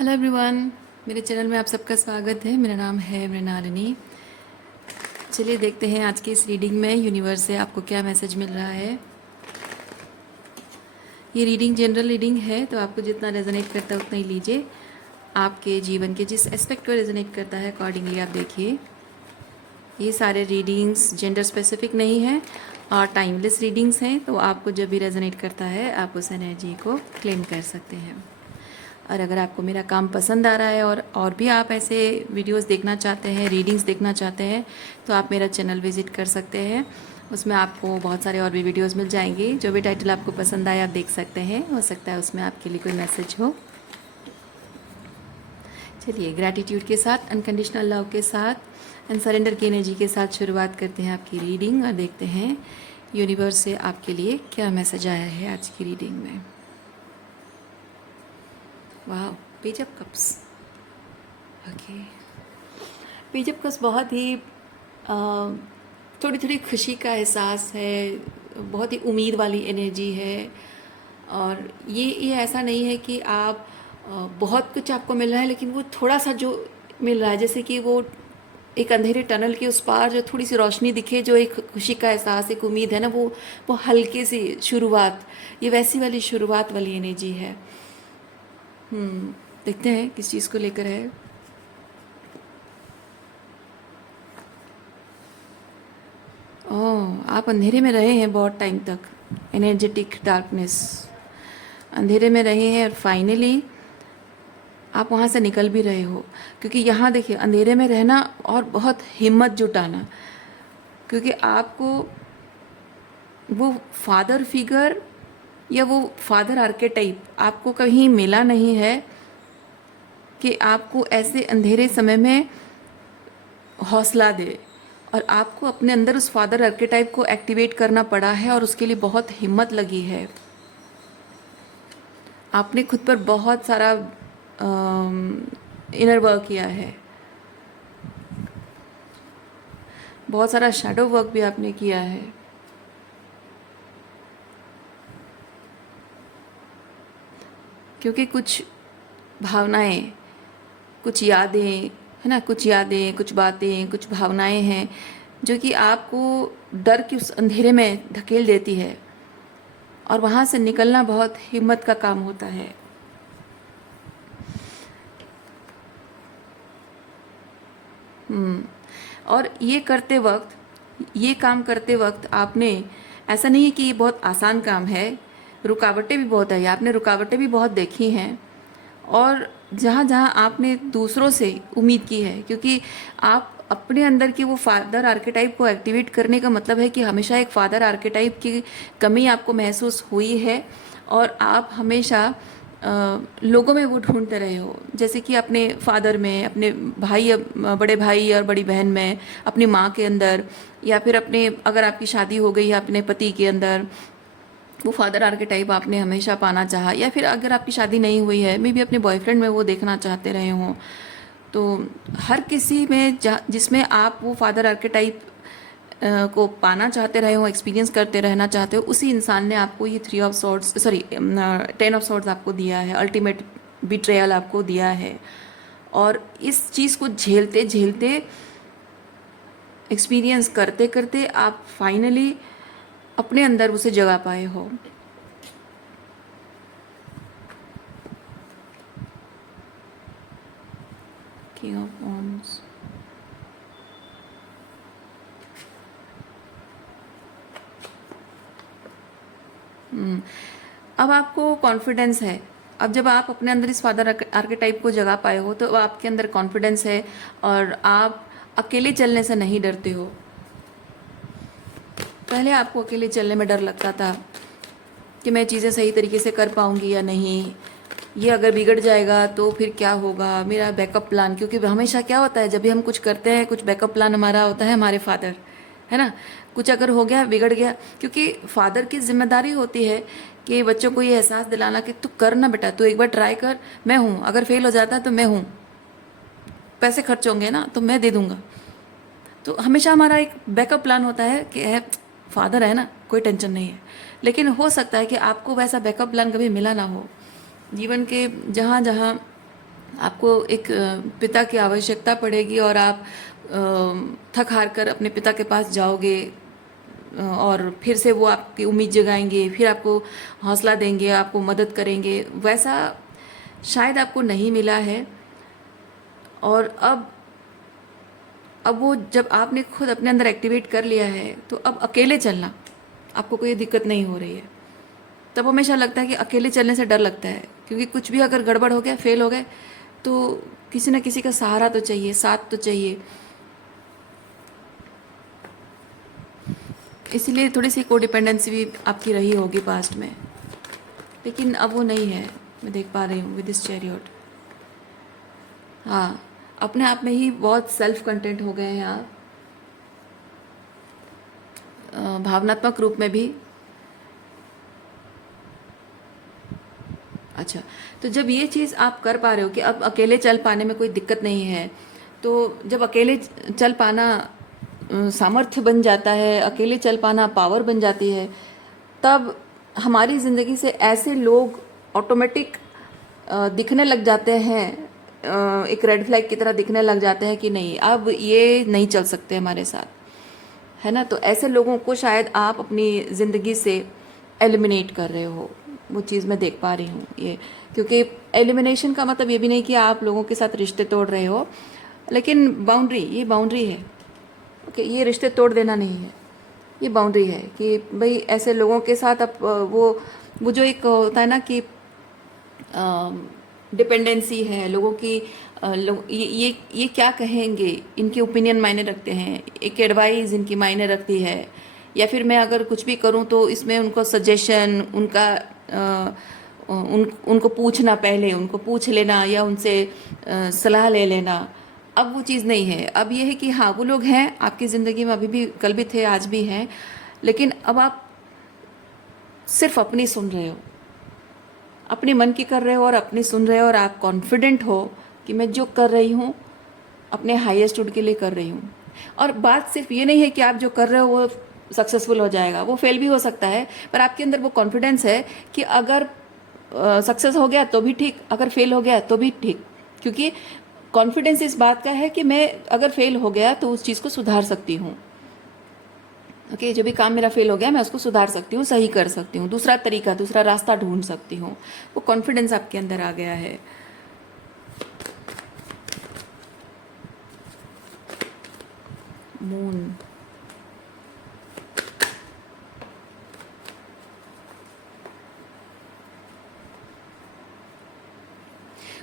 Hello everyone, मेरे channel में आप सबका स्वागत है। मेरा नाम है मृणालिनी। चलिए देखते हैं आज की इस रीडिंग में यूनिवर्स से आपको क्या मैसेज मिल रहा है। ये रीडिंग जनरल रीडिंग है, तो आपको जितना रेजोनेट करता है उतना ही लीजिए। आपके जीवन के जिस एस्पेक्ट पर रेजोनेट करता है अकॉर्डिंगली आप देखिए। ये सारे रीडिंग्स जेंडर स्पेसिफिक नहीं है और टाइमलेस रीडिंग्स हैं, तो आपको जब भी रेजोनेट करता है आप उस एनर्जी को क्लेम कर सकते हैं। और अगर आपको मेरा काम पसंद आ रहा है और भी आप ऐसे वीडियोस देखना चाहते हैं, रीडिंग्स देखना चाहते हैं, तो आप मेरा चैनल विज़िट कर सकते हैं। उसमें आपको बहुत सारे और भी वीडियोस मिल जाएंगे। जो भी टाइटल आपको पसंद आए आप देख सकते हैं। हो सकता है उसमें आपके लिए कोई मैसेज हो। चलिए ग्रैटिट्यूड के साथ, अनकंडीशनल लव के साथ एंड सरेंडर की एनर्जी के साथ शुरुआत करते हैं आपकी रीडिंग और देखते हैं यूनिवर्स से आपके लिए क्या मैसेज आया है आज की रीडिंग में। वाह, page of cups. Okay, page of cups बहुत ही थोड़ी थोड़ी खुशी का एहसास है, बहुत ही उम्मीद वाली एनर्जी है। और ये ऐसा नहीं है कि आप बहुत कुछ आपको मिल रहा है, लेकिन वो थोड़ा सा जो मिल रहा है, जैसे कि वो एक अंधेरे टनल के उस पार जो थोड़ी सी रोशनी दिखे, जो एक खुशी का एहसास, एक उम्मीद है ना, वो हल्की सी शुरुआत, ये वैसी वाली शुरुआत वाली एनर्जी है। देखते हैं किस चीज़ को लेकर है। ओह, आप अंधेरे में रहे हैं बहुत टाइम तक, एनर्जेटिक डार्कनेस, अंधेरे में रहे हैं और फाइनली आप वहाँ से निकल भी रहे हो। क्योंकि यहाँ देखिए, अंधेरे में रहना और बहुत हिम्मत जुटाना, क्योंकि आपको वो फादर फिगर या वो फादर आर्केटाइप आपको कहीं मिला नहीं है कि आपको ऐसे अंधेरे समय में हौसला दे। और आपको अपने अंदर उस फादर आर्केटाइप को एक्टिवेट करना पड़ा है और उसके लिए बहुत हिम्मत लगी है। आपने खुद पर बहुत सारा इनर वर्क किया है, बहुत सारा शैडो वर्क भी आपने किया है। क्योंकि कुछ भावनाएं, कुछ यादें, है ना, कुछ यादें, कुछ बातें, कुछ भावनाएं हैं जो कि आपको डर के उस अंधेरे में धकेल देती है और वहाँ से निकलना बहुत हिम्मत का काम होता है। और ये करते वक्त, ये काम करते वक्त आपने, ऐसा नहीं है कि ये बहुत आसान काम है, रुकावटें भी बहुत आई, आपने रुकावटें भी बहुत देखी हैं। और जहाँ जहाँ आपने दूसरों से उम्मीद की है, क्योंकि आप अपने अंदर की वो फादर आर्केटाइप को एक्टिवेट करने का मतलब है कि हमेशा एक फादर आर्केटाइप की कमी आपको महसूस हुई है और आप हमेशा लोगों में वो ढूंढते रहे हो। जैसे कि अपने फादर में, अपने भाई, बड़े भाई और बड़ी बहन में, अपनी माँ के अंदर, या फिर अपने, अगर आपकी शादी हो गई है, अपने पति के अंदर वो फादर आर्केटाइप आपने हमेशा पाना चाहा। या फिर अगर आपकी शादी नहीं हुई है, मे बी अपने बॉयफ्रेंड में वो देखना चाहते रहे हों। तो हर किसी में जिसमें आप वो फादर आर्केटाइप को पाना चाहते रहे हो, एक्सपीरियंस करते रहना चाहते हो, उसी इंसान ने आपको ये 3 of swords, sorry 10 of swords आपको दिया है, अल्टीमेट बिट्रेयल आपको दिया है। और इस चीज़ को झेलते झेलते, एक्सपीरियंस करते करते आप फाइनली अपने अंदर उसे जगा पाए हो। किंग ऑफ वॉन्ड्स, अब आपको कॉन्फिडेंस है। अब जब आप अपने अंदर इस फादर आर्केटाइप को जगा पाए हो, तो आपके अंदर कॉन्फिडेंस है और आप अकेले चलने से नहीं डरते हो। पहले आपको अकेले चलने में डर लगता था कि मैं चीज़ें सही तरीके से कर पाऊंगी या नहीं, ये अगर बिगड़ जाएगा तो फिर क्या होगा, मेरा बैकअप प्लान। क्योंकि हमेशा क्या होता है, जब भी हम कुछ करते हैं, कुछ बैकअप प्लान हमारा होता है हमारे फादर, है ना। कुछ अगर हो गया, बिगड़ गया, क्योंकि फादर की जिम्मेदारी होती है कि बच्चों को ये एहसास दिलाना कि तू कर ना बेटा, तू एक बार ट्राई कर, मैं हूँ, अगर फेल हो जाता है तो मैं हूँ, पैसे खर्च होंगे ना तो मैं दे दूंगा। तो हमेशा हमारा एक बैकअप प्लान होता है कि है फादर है ना, कोई टेंशन नहीं है। लेकिन हो सकता है कि आपको वैसा बैकअप प्लान कभी मिला ना हो। जीवन के जहाँ जहाँ आपको एक पिता की आवश्यकता पड़ेगी और आप थक हार कर अपने पिता के पास जाओगे, और फिर से वो आपकी उम्मीद जगाएंगे, फिर आपको हौसला देंगे, आपको मदद करेंगे। वैसा शायद आपको नहीं मिला है। और अब वो जब आपने खुद अपने अंदर एक्टिवेट कर लिया है, तो अब अकेले चलना आपको कोई दिक्कत नहीं हो रही है। तब हमेशा लगता है कि अकेले चलने से डर लगता है, क्योंकि कुछ भी अगर गड़बड़ हो गया, फेल हो गए, तो किसी न किसी का सहारा तो चाहिए, साथ तो चाहिए। इसीलिए थोड़ी सी कोडिपेंडेंसी भी आपकी रही होगी पास्ट में, लेकिन अब वो नहीं है। मैं देख पा रही हूँ विद दिस चैरियट। हाँ, अपने आप में ही बहुत सेल्फ कंटेंट हो गए हैं आप, भावनात्मक रूप में भी। अच्छा, तो जब ये चीज़ आप कर पा रहे हो कि अब अकेले चल पाने में कोई दिक्कत नहीं है, तो जब अकेले चल पाना सामर्थ्य बन जाता है, अकेले चल पाना पावर बन जाती है, तब हमारी ज़िंदगी से ऐसे लोग ऑटोमेटिक दिखने लग जाते हैं, एक रेड फ्लैग की तरह दिखने लग जाते हैं कि नहीं, अब ये नहीं चल सकते हमारे साथ, है ना। तो ऐसे लोगों को शायद आप अपनी ज़िंदगी से एलिमिनेट कर रहे हो। वो चीज़ मैं देख पा रही हूँ ये, क्योंकि एलिमिनेशन का मतलब ये भी नहीं कि आप लोगों के साथ रिश्ते तोड़ रहे हो, लेकिन बाउंड्री, ये बाउंड्री है। ओके, ये रिश्ते तोड़ देना नहीं है, ये बाउंड्री है कि भाई ऐसे लोगों के साथ अब वो जो एक होता है ना कि डिपेंडेंसी है लोगों की, ये क्या कहेंगे, इनके ओपिनियन मायने रखते हैं, एक एडवाइस इनकी मायने रखती है, या फिर मैं अगर कुछ भी करूं तो इसमें उनको सजेशन, उनको पूछना, पहले उनको पूछ लेना या उनसे सलाह ले लेना। अब वो चीज़ नहीं है। अब ये है कि हाँ, वो लोग हैं आपकी ज़िंदगी में, अभी भी, कल भी थे, आज भी हैं, लेकिन अब आप सिर्फ अपनी सुन रहे हो, अपने मन की कर रहे हो और अपनी सुन रहे हो, और आप कॉन्फिडेंट हो कि मैं जो कर रही हूँ अपने हाईएस्ट गुड के लिए कर रही हूँ। और बात सिर्फ ये नहीं है कि आप जो कर रहे हो वो सक्सेसफुल हो जाएगा, वो फेल भी हो सकता है, पर आपके अंदर वो कॉन्फिडेंस है कि अगर सक्सेस हो गया तो भी ठीक, अगर फेल हो गया तो भी ठीक, क्योंकि कॉन्फिडेंस इस बात का है कि मैं अगर फेल हो गया तो उस चीज़ को सुधार सकती हूँ। ओके, जो भी काम मेरा फेल हो गया मैं उसको सुधार सकती हूँ, सही कर सकती हूँ, दूसरा तरीका, दूसरा रास्ता ढूंढ सकती हूँ। वो कॉन्फिडेंस आपके अंदर आ गया है। मून,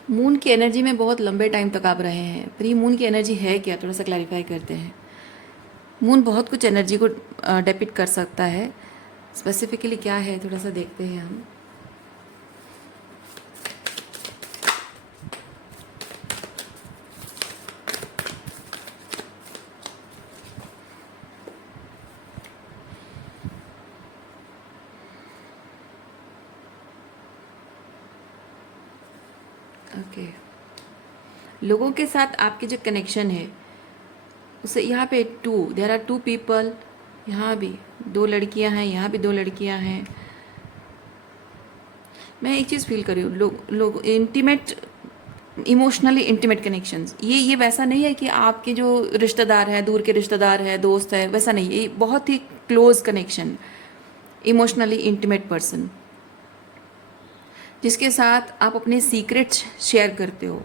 मून की एनर्जी में बहुत लंबे टाइम तक आप रहे हैं, पर ये मून की एनर्जी है क्या, थोड़ा सा क्लैरिफाई करते हैं। मून बहुत कुछ एनर्जी को डेपिक्ट कर सकता है, स्पेसिफिकली क्या है थोड़ा सा देखते हैं हम। ओके, लोगों के साथ आपके जो कनेक्शन है उसे, यहाँ पे देयर आर टू पीपल, यहाँ भी दो लड़कियाँ हैं, यहाँ भी दो लड़कियाँ हैं। मैं एक चीज़ फील कर रही हूँ, लोग इंटीमेट, इमोशनली इंटीमेट कनेक्शंस, ये वैसा नहीं है कि आपके जो रिश्तेदार हैं, दूर के रिश्तेदार हैं, दोस्त है, वैसा नहीं, ये बहुत ही close connection, emotionally intimate person, जिसके साथ आप अपने सीक्रेट्स शेयर करते हो,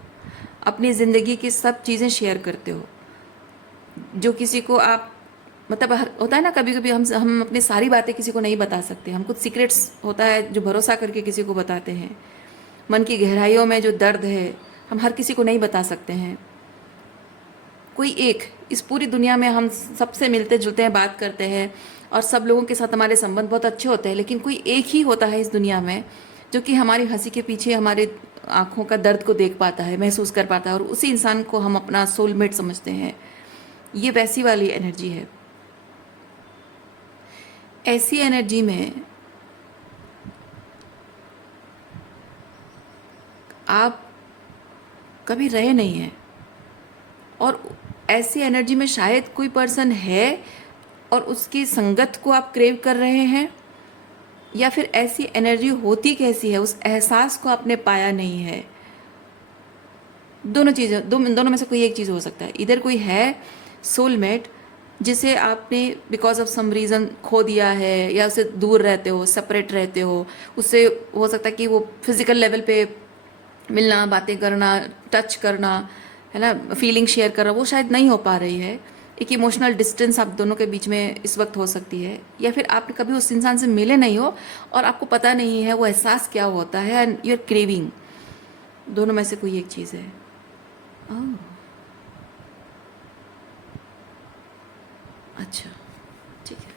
अपनी ज़िंदगी की सब चीज़ें शेयर करते हो, जो किसी को आप, मतलब होता है ना कभी कभी हम अपनी सारी बातें किसी को नहीं बता सकते, हम कुछ सीक्रेट्स होता है जो भरोसा करके किसी को बताते हैं, मन की गहराइयों में जो दर्द है हम हर किसी को नहीं बता सकते हैं। कोई एक, इस पूरी दुनिया में हम सबसे मिलते जुलते हैं, बात करते हैं, और सब लोगों के साथ हमारे संबंध बहुत अच्छे होते हैं, लेकिन कोई एक ही होता है इस दुनिया में जो कि हमारी हंसी के पीछे हमारे आँखों का दर्द को देख पाता है, महसूस कर पाता है, और उसी इंसान को हम अपना सोलमेट समझते हैं। ये वैसी वाली एनर्जी है। ऐसी एनर्जी में आप कभी रहे नहीं हैं, और ऐसी एनर्जी में शायद कोई पर्सन है और उसकी संगत को आप क्रेव कर रहे हैं, या फिर ऐसी एनर्जी होती कैसी है उस एहसास को आपने पाया नहीं है। दोनों चीज़ें, दोनों में से कोई एक चीज़ हो सकता है। इधर कोई है सोलमेट जिसे आपने बिकॉज ऑफ सम रीज़न खो दिया है, या उससे दूर रहते हो, सेपरेट रहते हो, उससे हो सकता है कि वो फिजिकल लेवल पे मिलना, बातें करना, टच करना, है ना, फीलिंग शेयर करना, वो शायद नहीं हो पा रही है। एक इमोशनल डिस्टेंस आप दोनों के बीच में इस वक्त हो सकती है, या फिर आप कभी उस इंसान से मिले नहीं हो और आपको पता नहीं है वो एहसास क्या होता है, एंड यू आर क्रेविंग। दोनों में से कोई एक चीज़ है। ओह, अच्छा, ठीक है।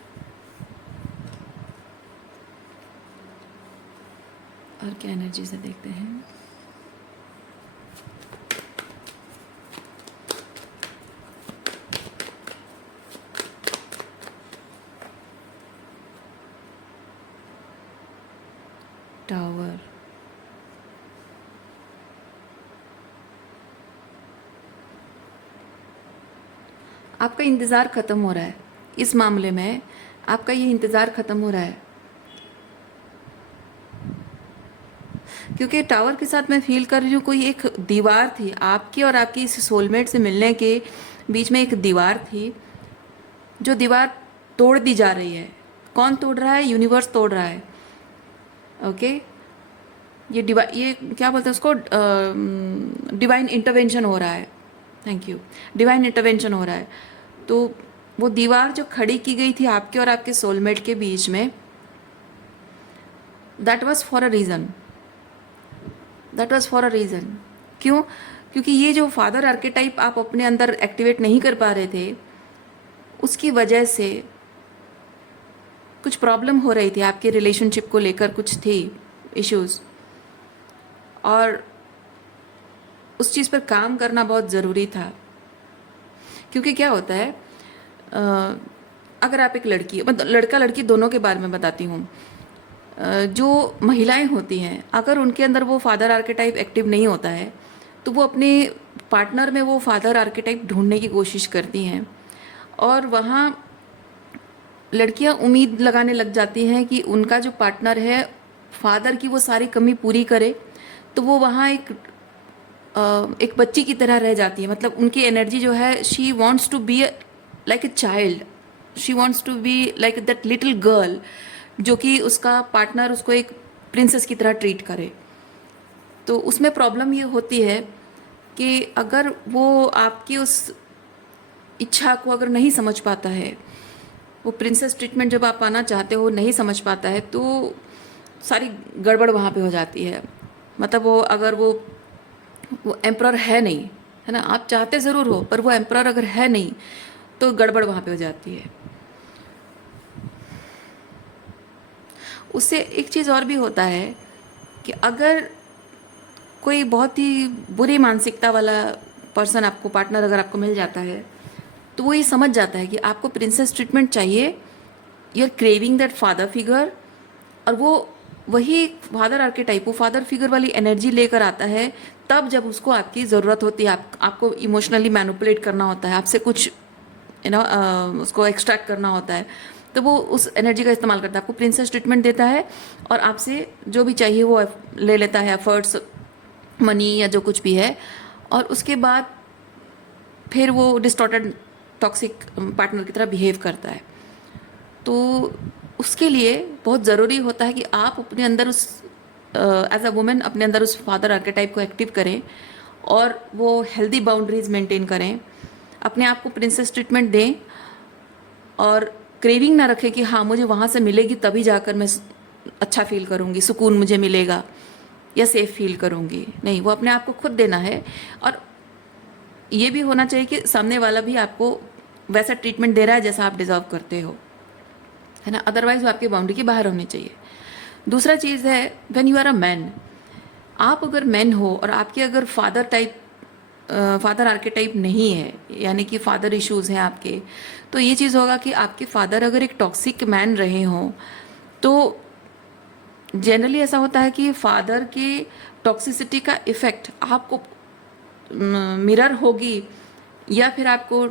और क्या एनर्जी से देखते हैं। टावर, आपका इंतज़ार ख़त्म हो रहा है इस मामले में, आपका ये इंतज़ार ख़त्म हो रहा है, क्योंकि टावर के साथ मैं फील कर रही हूँ कोई एक दीवार थी आपकी और आपकी इस सोलमेट से मिलने के बीच में। एक दीवार थी, जो दीवार तोड़ दी जा रही है। कौन तोड़ रहा है? यूनिवर्स तोड़ रहा है। ओके, ये क्या बोलते हैं उसको, डिवाइन इंटरवेंशन हो रहा है। Thank you. डिवाइन इंटरवेंशन हो रहा है। तो वो दीवार जो खड़ी की गई थी आपके और आपके सोलमेट के बीच में, that was for a reason, that was for a reason. क्यों? क्योंकि ये जो फादर आर्केटाइप आप अपने अंदर एक्टिवेट नहीं कर पा रहे थे, उसकी वजह से कुछ प्रॉब्लम हो रही थी आपके रिलेशनशिप को लेकर, कुछ थी इश्यूज, और उस चीज़ पर काम करना बहुत ज़रूरी था। क्योंकि क्या होता है, अ, अगर आप एक लड़की, मतलब लड़का लड़की दोनों के बारे में बताती हूँ, जो महिलाएं होती हैं, अगर उनके अंदर वो फादर आर्केटाइप एक्टिव नहीं होता है, तो वो अपने पार्टनर में वो फादर आर्केटाइप ढूंढने की कोशिश करती हैं, और वहाँ लड़कियां उम्मीद लगाने लग जाती हैं कि उनका जो पार्टनर है फादर की वो सारी कमी पूरी करे। तो वो वहाँ एक बच्ची की तरह रह जाती है। मतलब उनकी एनर्जी जो है, she wants to be like a child, she wants to be like that little girl, जो कि उसका पार्टनर उसको एक प्रिंसेस की तरह ट्रीट करे। तो उसमें प्रॉब्लम ये होती है कि अगर वो आपकी उस इच्छा को अगर नहीं समझ पाता है, वो प्रिंसेस ट्रीटमेंट जब आप पाना चाहते हो नहीं समझ पाता है, तो सारी गड़बड़ वहाँ पे हो जाती है। मतलब वो अगर वो एम्प्रर है नहीं, है ना, आप चाहते ज़रूर हो पर वो एम्प्रर अगर है नहीं, तो गड़बड़ वहाँ पे हो जाती है। उससे एक चीज़ और भी होता है कि अगर कोई बहुत ही बुरी मानसिकता वाला पर्सन, आपको पार्टनर अगर आपको मिल जाता है, तो वो ये समझ जाता है कि आपको प्रिंसेस ट्रीटमेंट चाहिए, you are craving that father figure, और वो वही फादर आर्केटाइप, वो फादर फिगर वाली एनर्जी लेकर आता है तब जब उसको आपकी ज़रूरत होती है। आपको इमोशनली मैनिपुलेट करना होता है, आपसे कुछ उसको एक्सट्रैक्ट करना होता है, तो वो उस एनर्जी का इस्तेमाल करता है, आपको प्रिंसेस ट्रीटमेंट देता है, और आपसे जो भी चाहिए वो ले लेता है, एफर्ट्स, मनी या जो कुछ भी है, और उसके बाद फिर वो डिस्टॉर्टेड टॉक्सिक पार्टनर की तरह बिहेव करता है। तो उसके लिए बहुत ज़रूरी होता है कि आप अपने अंदर उस एज अ वुमेन अपने अंदर उस फादर आर्केटाइप को एक्टिव करें, और वो हेल्दी बाउंड्रीज मेंटेन करें, अपने आप को प्रिंसेस ट्रीटमेंट दें, और क्रेविंग ना रखें कि हाँ मुझे वहाँ से मिलेगी तभी जाकर मैं अच्छा फील करूँगी, सुकून मुझे मिलेगा या सेफ फील करूँगी। नहीं, वो अपने आप को खुद देना है, और ये भी होना चाहिए कि सामने वाला भी आपको वैसा ट्रीटमेंट दे रहा है जैसा आप डिज़र्व करते हो, है ना, अदरवाइज वो आपकी बाउंड्री के बाहर होनी चाहिए। दूसरा चीज़ है, when you are a man, आप अगर मैन हो और आपके अगर फादर आर्केटाइप नहीं है, यानी कि फादर इश्यूज हैं आपके, तो ये चीज़ होगा कि आपके फादर अगर एक टॉक्सिक मैन रहे हों, तो जनरली ऐसा होता है कि फादर के टॉक्सिसिटी का इफ़ेक्ट आपको मिरर होगी, या फिर आपको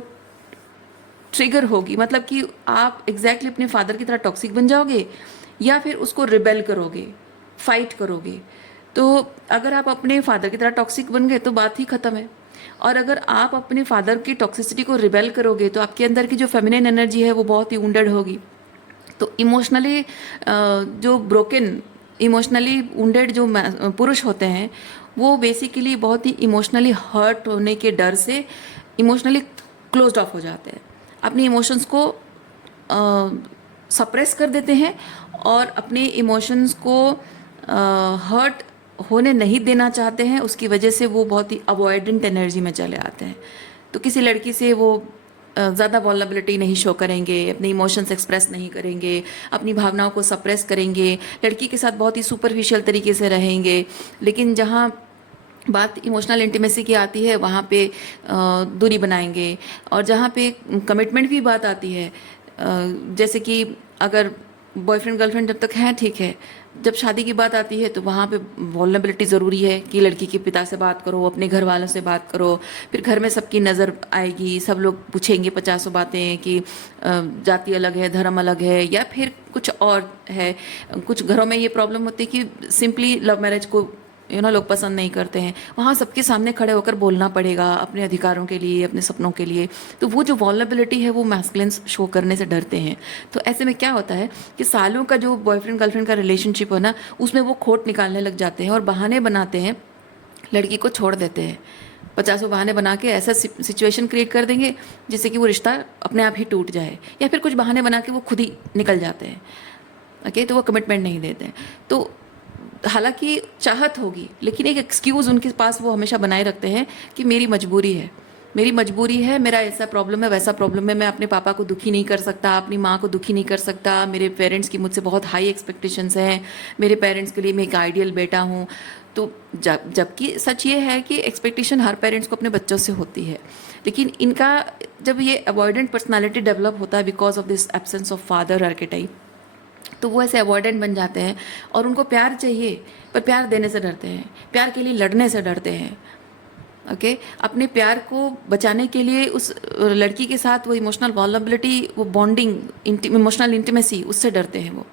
ट्रिगर होगी। मतलब कि आप एग्जैक्टली अपने फादर की तरह टॉक्सिक बन जाओगे, या फिर उसको रिबेल करोगे, फाइट करोगे। तो अगर आप अपने फादर की तरह टॉक्सिक बन गए तो बात ही खत्म है। और अगर आप अपने फादर की टॉक्सिसिटी को रिबेल करोगे तो आपके अंदर की जो फेमिनिन एनर्जी है वो बहुत ही वुंडेड होगी। तो इमोशनली जो ब्रोकन, इमोशनली वुंडेड जो पुरुष होते हैं वो बेसिकली बहुत ही इमोशनली हर्ट होने के डर से इमोशनली क्लोज्ड ऑफ हो जाते हैं, अपने इमोशंस को सप्रेस कर देते हैं और अपने इमोशंस को हर्ट होने नहीं देना चाहते हैं। उसकी वजह से वो बहुत ही अवॉइडेंट एनर्जी में चले आते हैं। तो किसी लड़की से वो ज़्यादा वॉल्नरेबिलिटी नहीं शो करेंगे, अपने इमोशंस एक्सप्रेस नहीं करेंगे, अपनी भावनाओं को सप्रेस करेंगे, लड़की के साथ बहुत ही सुपरफिशियल तरीके से रहेंगे। लेकिन जहाँ बात इमोशनल इंटीमेसी की आती है वहाँ पे दूरी बनाएंगे। और जहाँ पे कमिटमेंट की बात आती है, जैसे कि अगर बॉयफ्रेंड गर्लफ्रेंड जब तक हैं ठीक है, जब शादी की बात आती है तो वहाँ पे वॉल्नरेबिलिटी ज़रूरी है कि लड़की के पिता से बात करो, अपने घर वालों से बात करो। फिर घर में सबकी नज़र आएगी, सब लोग पूछेंगे पचासों बातें कि जाति अलग है, धर्म अलग है, या फिर कुछ और है। कुछ घरों में ये प्रॉब्लम होती है कि सिंपली लव मैरिज को लोग पसंद नहीं करते हैं। वहाँ सबके सामने खड़े होकर बोलना पड़ेगा अपने अधिकारों के लिए, अपने सपनों के लिए। तो वो जो वॉल्नरेबिलिटी है वो मैस्कुलिन्स शो करने से डरते हैं। तो ऐसे में क्या होता है कि सालों का जो बॉयफ्रेंड गर्लफ्रेंड का रिलेशनशिप हो ना, उसमें वो खोट निकालने लग जाते हैं और बहाने बनाते हैं, लड़की को छोड़ देते हैं। पचासों बहाने बना के ऐसा सिचुएशन क्रिएट कर देंगे जिससे कि वो रिश्ता अपने आप ही टूट जाए, या फिर कुछ बहाने बना के वो खुद ही निकल जाते हैं। ओके, तो वो कमिटमेंट नहीं देते हैं। तो हालांकि चाहत होगी, लेकिन एक एक्सक्यूज़ उनके पास वो हमेशा बनाए रखते हैं कि मेरी मजबूरी है, मेरी मजबूरी है, मेरा ऐसा प्रॉब्लम है, वैसा प्रॉब्लम है, मैं अपने पापा को दुखी नहीं कर सकता, अपनी माँ को दुखी नहीं कर सकता, मेरे पेरेंट्स की मुझसे बहुत हाई एक्सपेक्टेशंस हैं, मेरे पेरेंट्स के लिए मैं एक आइडियल बेटा हूँ। तो जबकि सच ये है कि एक्सपेक्टेशन हर पेरेंट्स को अपने बच्चों से होती है, लेकिन इनका जब ये अवॉइडेंट पर्सनालिटी डेवलप होता है because of this absence of father archetype, तो वो ऐसे अवॉइडेंट बन जाते हैं और उनको प्यार चाहिए पर प्यार देने से डरते हैं, प्यार के लिए लड़ने से डरते हैं। ओके, अपने प्यार को बचाने के लिए उस लड़की के साथ वो इमोशनल वॉल्नरेबिलिटी, वो बॉन्डिंग, इमोशनल इंटीमेसी, उससे डरते हैं। वो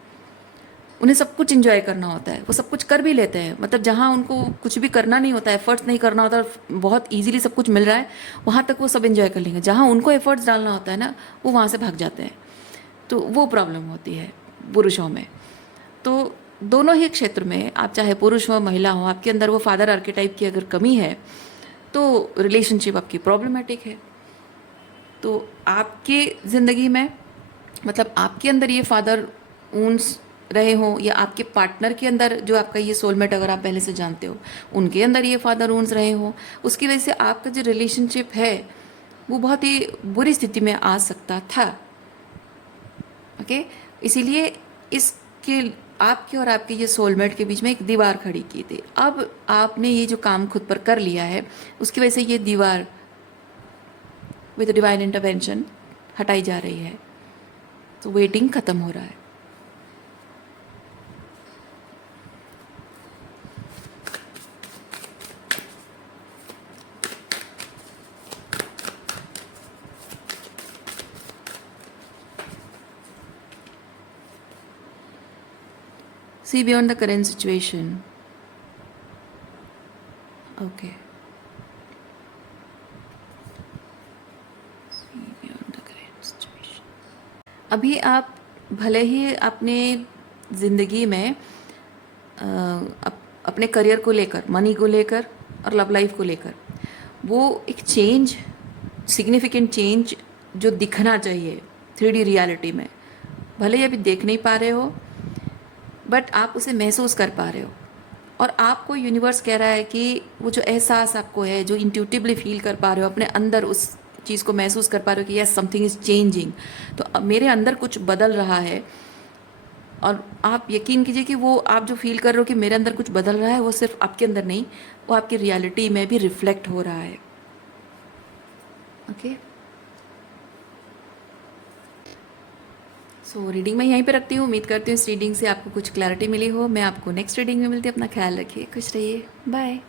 उन्हें सब कुछ इंजॉय करना होता है, वो सब कुछ कर भी लेते हैं। मतलब जहाँ उनको कुछ भी करना नहीं होता, एफर्ट्स नहीं करना होता, बहुत ईजिली सब कुछ मिल रहा है, वहाँ तक वो सब इंजॉय कर लेंगे। जहाँ उनको एफर्ट्स डालना होता है ना, वो वहाँ से भाग जाते हैं। तो वो प्रॉब्लम होती है पुरुषों में। तो दोनों ही क्षेत्र में, आप चाहे पुरुष हो महिला हो, आपके अंदर वो फादर आर्केटाइप की अगर कमी है तो रिलेशनशिप आपकी प्रॉब्लमेटिक है। तो आपके ज़िंदगी में, मतलब आपके अंदर ये फादर ऊन्स रहे हो, या आपके पार्टनर के अंदर जो आपका ये सोलमेट अगर आप पहले से जानते हो उनके अंदर ये फादर ऊन्स रहे हो, उसकी वजह से आपका जो रिलेशनशिप है वो बहुत ही बुरी स्थिति में आ सकता था। ओके, इसीलिए इसके आपके और आपके ये सोलमेट के बीच में एक दीवार खड़ी की थी। अब आपने ये जो काम खुद पर कर लिया है, उसकी वजह से ये दीवार विद डिवाइन इंटरवेंशन हटाई जा रही है। तो वेटिंग खत्म हो रहा है। See beyond the current situation. Okay. See beyond the current situation. अभी आप भले ही अपने ज़िंदगी में अपने करियर को लेकर, मनी को लेकर और लव लाइफ को लेकर वो एक चेंज, सिग्निफिकेंट चेंज जो दिखना चाहिए 3D रियलिटी में, भले ही अभी देख नहीं पा रहे हो, बट आप उसे महसूस कर पा रहे हो। और आपको यूनिवर्स कह रहा है कि वो जो एहसास आपको है, जो इंट्यूटिवली फील कर पा रहे हो, अपने अंदर उस चीज़ को महसूस कर पा रहे हो कि यस समथिंग इज़ चेंजिंग, तो अब मेरे अंदर कुछ बदल रहा है। और आप यकीन कीजिए कि वो आप जो फील कर रहे हो कि मेरे अंदर कुछ बदल रहा है, वो सिर्फ आपके अंदर नहीं, वो आपकी रियलिटी में भी रिफ्लेक्ट हो रहा है। ओके, सो रीडिंग मैं यहीं पे रखती हूँ। उम्मीद करती हूँ इस रीडिंग से आपको कुछ क्लैरिटी मिली हो। मैं आपको नेक्स्ट रीडिंग में मिलती हूँ। अपना ख्याल रखिए, खुश रहिए, बाय।